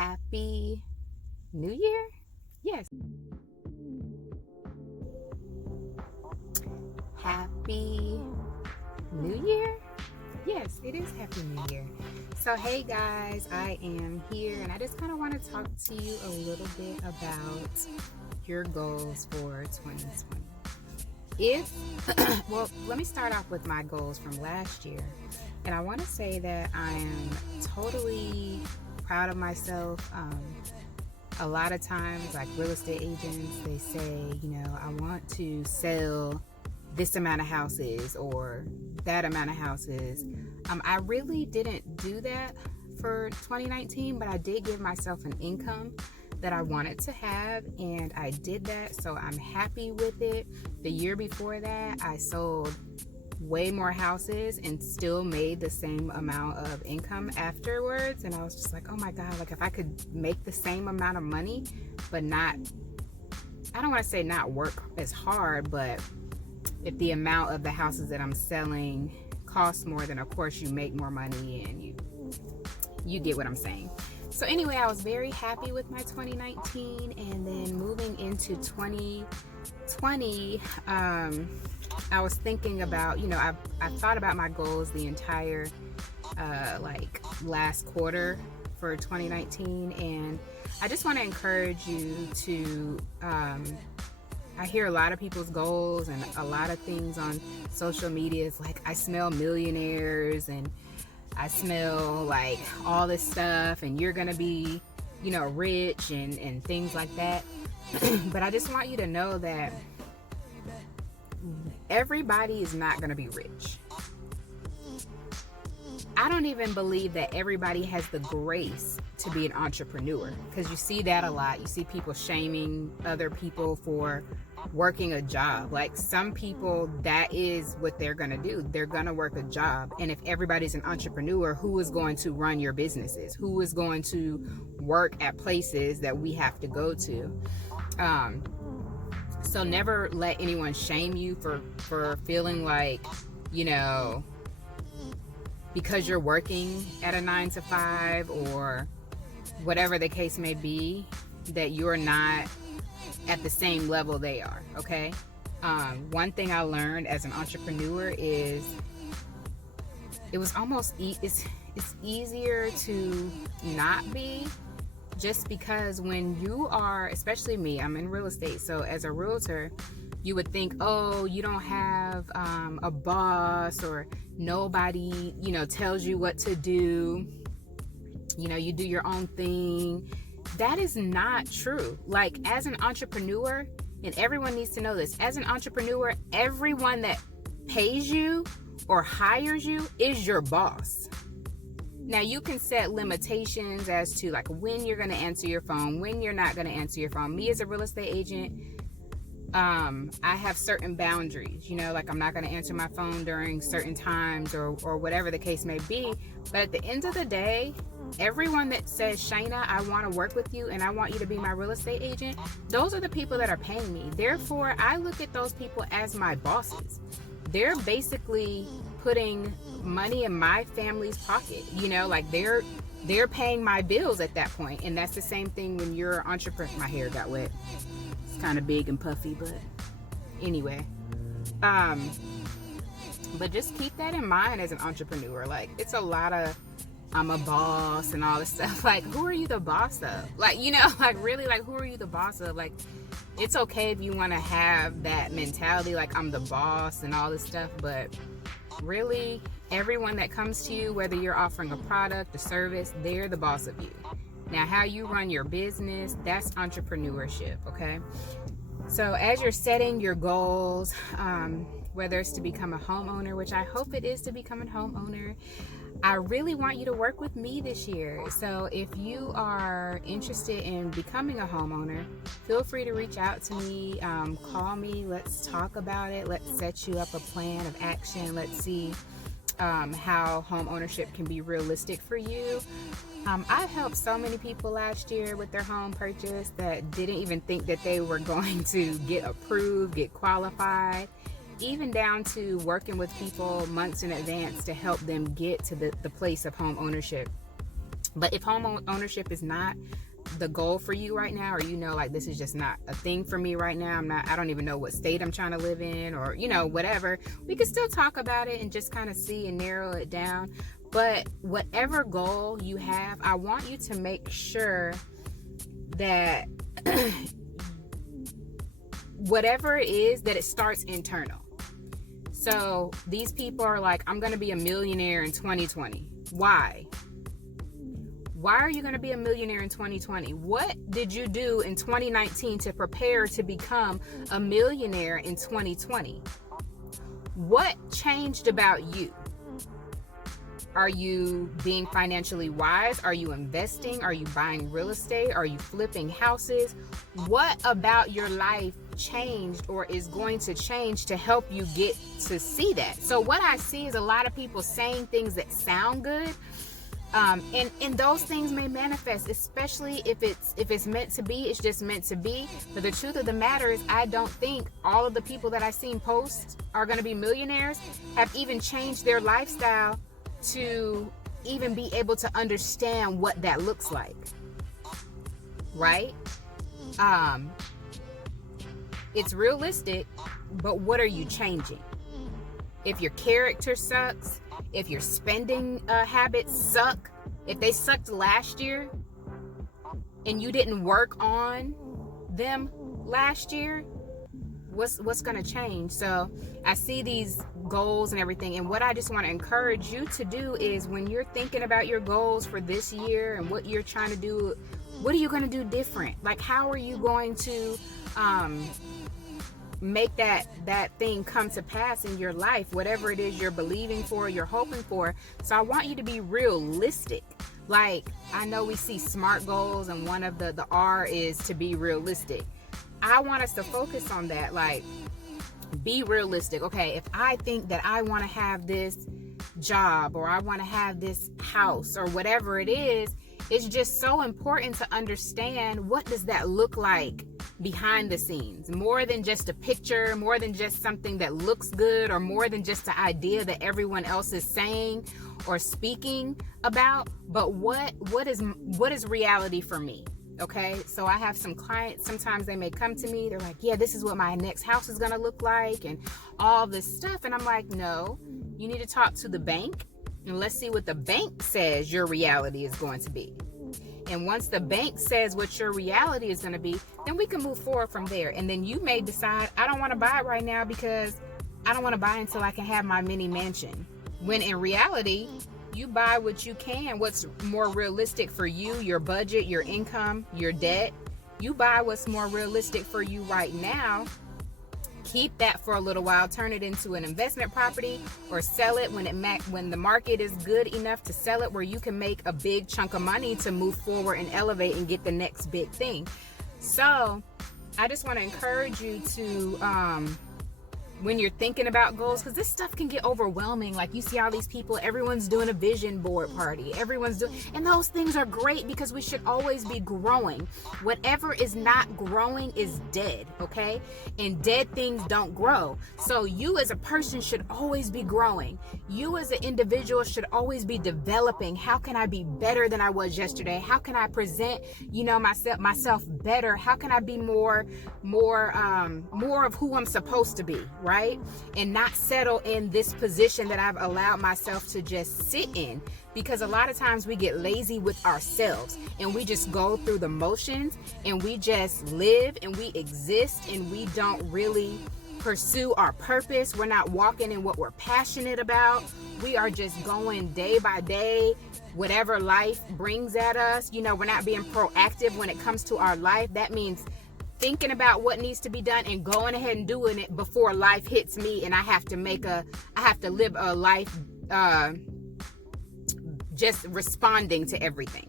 Happy New Year? Yes. Happy New Year? Yes, it is Happy New Year. So, hey guys, I am here and I just kind of want to talk to you a little bit about your goals for 2020. Let me start off with my goals from last year. And I want to say that I am totally proud of myself. A lot of times, like real estate agents, they say, I want to sell this amount of houses or that amount of houses. I really didn't do that for 2019, but I did give myself an income that I wanted to have, and I did that, so I'm happy with it. The year before that, I sold way more houses and still made the same amount of income afterwards, and I was just like, oh my god, like if I could make the same amount of money but not, I don't want to say not work as hard, but if the amount of the houses that I'm selling costs more, then of course you make more money, and you get what I'm saying. So anyway, I was very happy with my 2019, and then moving into 2020, I was thinking about, I thought about my goals the entire last quarter for 2019, and I just want to encourage you to, I hear a lot of people's goals and a lot of things on social media. It's like, I smell millionaires and I smell like all this stuff, and you're gonna be, rich and things like that. But I just want you to know that everybody is not gonna be rich. I don't even believe that everybody has the grace to be an entrepreneur, because you see that a lot. You see people shaming other people for working a job. Like, some people, that is what they're gonna do. They're gonna work a job. And if everybody's an entrepreneur, who is going to run your businesses? Who is going to work at places that we have to go to? So never let anyone shame you for feeling like, because you're working at a 9-to-5 or whatever the case may be, that you're not at the same level they are, okay? One thing I learned as an entrepreneur is it was almost, it's easier to not be, just because when you are, especially me, I'm in real estate, so as a realtor, you would think, oh, you don't have a boss, or nobody, tells you what to do. You do your own thing. That is not true. Like, as an entrepreneur, and everyone needs to know this, as an entrepreneur, everyone that pays you or hires you is your boss. Now, you can set limitations as to like when you're going to answer your phone, when you're not going to answer your phone. Me as a real estate agent, I have certain boundaries, like I'm not going to answer my phone during certain times or whatever the case may be. But at the end of the day, everyone that says, Shayna, I want to work with you and I want you to be my real estate agent, those are the people that are paying me. Therefore, I look at those people as my bosses. They're basically putting money in my family's pocket, like they're paying my bills at that point. And that's the same thing when you're an entrepreneur. My hair got wet. It's kind of big and puffy, but anyway. But just keep that in mind as an entrepreneur. Like, it's a lot of, I'm a boss and all this stuff. Like, who are you the boss of? Like, like really, like, who are you the boss of? Like, it's okay if you want to have that mentality, like I'm the boss and all this stuff, but really, everyone that comes to you, whether you're offering a product, a service, they're the boss of you. Now, how you run your business, that's entrepreneurship, okay? So as you're setting your goals, whether it's to become a homeowner, which I hope it is to become a homeowner, I really want you to work with me this year. So if you are interested in becoming a homeowner, feel free to reach out to me, call me, let's talk about it, let's set you up a plan of action, let's see how home ownership can be realistic for you. I helped so many people last year with their home purchase that didn't even think that they were going to get approved, get qualified, even down to working with people months in advance to help them get to the place of home ownership. But if home ownership is not the goal for you right now, or like this is just not a thing for me right now, I don't even know what state I'm trying to live in, or whatever, we can still talk about it and just kind of see and narrow it down. But whatever goal you have, I want you to make sure that whatever it is, that it starts internal. So these people are like, I'm going to be a millionaire in 2020. Why? Why are you going to be a millionaire in 2020? What did you do in 2019 to prepare to become a millionaire in 2020? What changed about you? Are you being financially wise? Are you investing? Are you buying real estate? Are you flipping houses? What about your life changed or is going to change to help you get to see that? So what I see is a lot of people saying things that sound good. And those things may manifest, especially if it's meant to be. It's just meant to be. But the truth of the matter is, I don't think all of the people that I've seen post are going to be millionaires have even changed their lifestyle to even be able to understand what that looks like, right? It's realistic, but what are you changing? If your character sucks, if your spending habits suck, if they sucked last year and you didn't work on them last year, what's going to change? So I see these goals and everything, and what I just want to encourage you to do is, when you're thinking about your goals for this year and what you're trying to do, what are you going to do different? Like, how are you going to make that thing come to pass in your life, whatever it is you're believing for, you're hoping for? So I want you to be realistic. Like, I know we see SMART goals, and one of the R is to be realistic. I want us to focus on that. Like, be realistic. Okay, if I think that I want to have this job, or I want to have this house, or whatever it is, it's just so important to understand, what does that look like behind the scenes? More than just a picture, more than just something that looks good, or more than just the idea that everyone else is saying or speaking about, but what is reality for me? Okay, so I have some clients, sometimes they may come to me, they're like, yeah, this is what my next house is gonna look like, and all this stuff. And I'm like, no, you need to talk to the bank, and let's see what the bank says your reality is going to be. And once the bank says what your reality is going to be, then we can move forward from there. And then you may decide, I don't want to buy it right now because I don't want to buy until I can have my mini mansion. When in reality, you buy what you can, what's more realistic for you, your budget, your income, your debt. You buy what's more realistic for you right now. Keep that for a little while, turn it into an investment property, or sell it when the market is good enough to sell it, where you can make a big chunk of money to move forward and elevate and get the next big thing. So I just want to encourage you to, when you're thinking about goals, because this stuff can get overwhelming. Like, you see all these people, everyone's doing a vision board party, and those things are great, because we should always be growing. Whatever is not growing is dead, okay? And dead things don't grow. So you as a person should always be growing. You as an individual should always be developing. How can I be better than I was yesterday? How can I present, myself better? How can I be more of who I'm supposed to be, right? And not settle in this position that I've allowed myself to just sit in. Because a lot of times we get lazy with ourselves, and we just go through the motions, and we just live and we exist, and we don't really pursue our purpose. We're not walking in what we're passionate about. We are just going day by day, whatever life brings at us. We're not being proactive when it comes to our life. That means thinking about what needs to be done and going ahead and doing it before life hits me, and I have to live a life just responding to everything,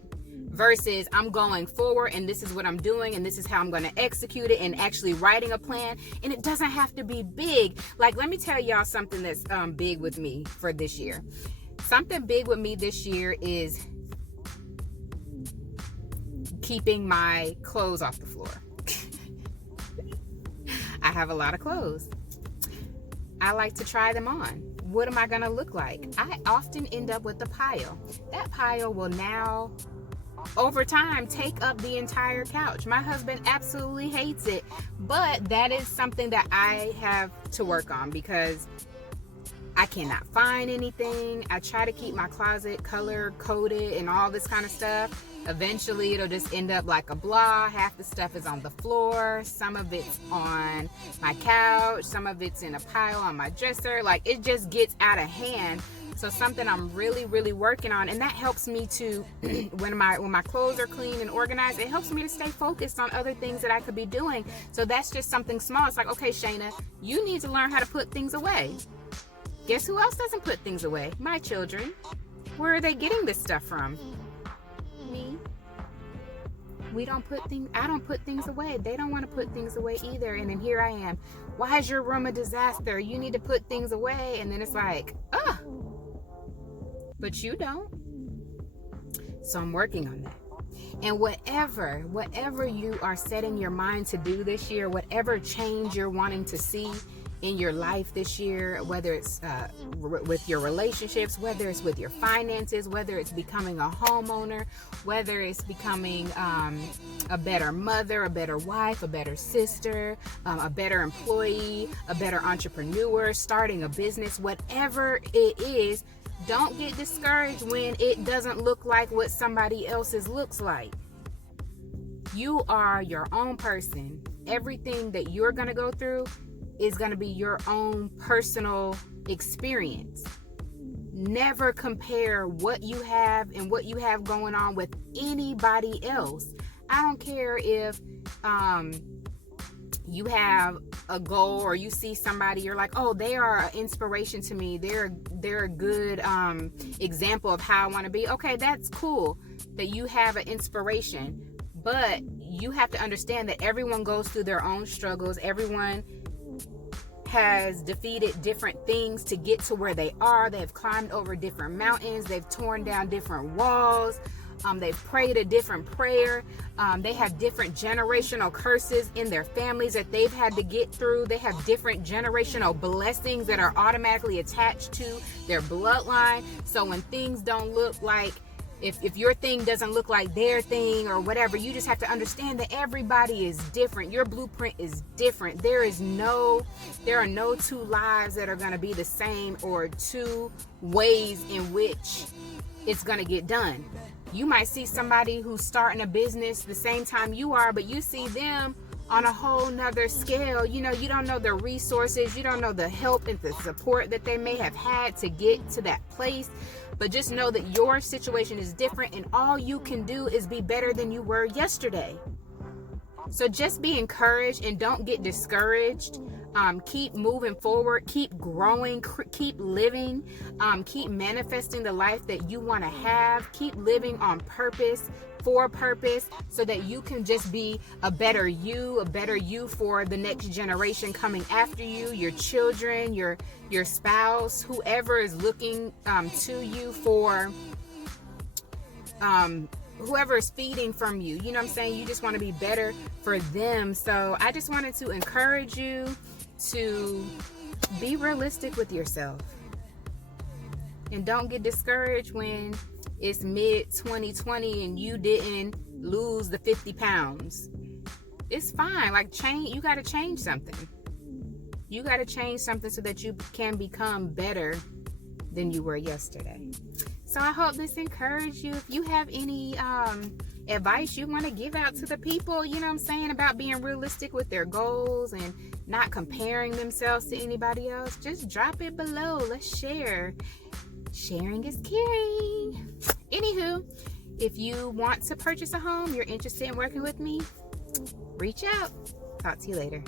versus I'm going forward, and this is what I'm doing, and this is how I'm going to execute it, and actually writing a plan. And it doesn't have to be big. Like, let me tell y'all something that's big with me for this year. Something big with me this year is keeping my clothes off the floor. I have a lot of clothes. I like to try them on. what am I going to look like? I often end up with a pile. That pile will now, over time, take up the entire couch. My husband absolutely hates it, but that is something that I have to work on because I cannot find anything. I try to keep my closet color coded and all this kind of stuff. Eventually it'll just end up like a blah. Half the stuff is on the floor, some of it's on my couch, some of it's in a pile on my dresser. Like, it just gets out of hand. So something I'm really, really working on, and that helps me to when my clothes are clean and organized, it helps me to stay focused on other things that I could be doing. So that's just something small. It's like, okay, Shayna, you need to learn how to put things away. Guess who else doesn't put things away? My children. Where are they getting this stuff from? Me. I don't put things away. They don't want to put things away either. And then here I am. Why is your room a disaster? You need to put things away. And then it's like, but you don't. So I'm working on that. And whatever you are setting your mind to do this year, whatever change you're wanting to see in your life this year, whether it's with your relationships, whether it's with your finances, whether it's becoming a homeowner, whether it's becoming a better mother, a better wife, a better sister, a better employee, a better entrepreneur, starting a business, whatever it is, don't get discouraged when it doesn't look like what somebody else's looks like. You are your own person. Everything that you're going to go through is going to be your own personal experience. Never compare what you have and what you have going on with anybody else. I don't care if you have a goal or you see somebody, you're like, oh, they are an inspiration to me. They're a good example of how I want to be. Okay, that's cool that you have an inspiration, but you have to understand that everyone goes through their own struggles. Everyone has defeated different things to get to where they are. They've climbed over different mountains. They've torn down different walls. They've prayed a different prayer. They have different generational curses in their families that they've had to get through. They have different generational blessings that are automatically attached to their bloodline. So when things don't look like, if your thing doesn't look like their thing or whatever, you just have to understand that everybody is different. Your blueprint is different. There are no two lives that are going to be the same or two ways in which it's going to get done. You might see somebody who's starting a business the same time you are, but you see them on a whole nother scale. You don't know the resources, you don't know the help and the support that they may have had to get to that place. But just know that your situation is different, and all you can do is be better than you were yesterday. So just be encouraged and don't get discouraged. Keep moving forward, keep growing, keep living, keep manifesting the life that you want to have. Keep living on purpose, for purpose, so that you can just be a better you for the next generation coming after you, your children, your spouse, whoever is looking to you for, whoever is feeding from you. You know what I'm saying? You just want to be better for them. So I just wanted to encourage you to be realistic with yourself. And don't get discouraged when it's mid-2020 and you didn't lose the 50 pounds. It's fine. Like, you got to change something. You got to change something so that you can become better than you were yesterday. So I hope this encouraged you. If you have any advice you want to give out to the people, you know what I'm saying, about being realistic with their goals and not comparing themselves to anybody else, just drop it below. Let's share. Sharing is caring. Anywho, if you want to purchase a home, you're interested in working with me, reach out. Talk to you later.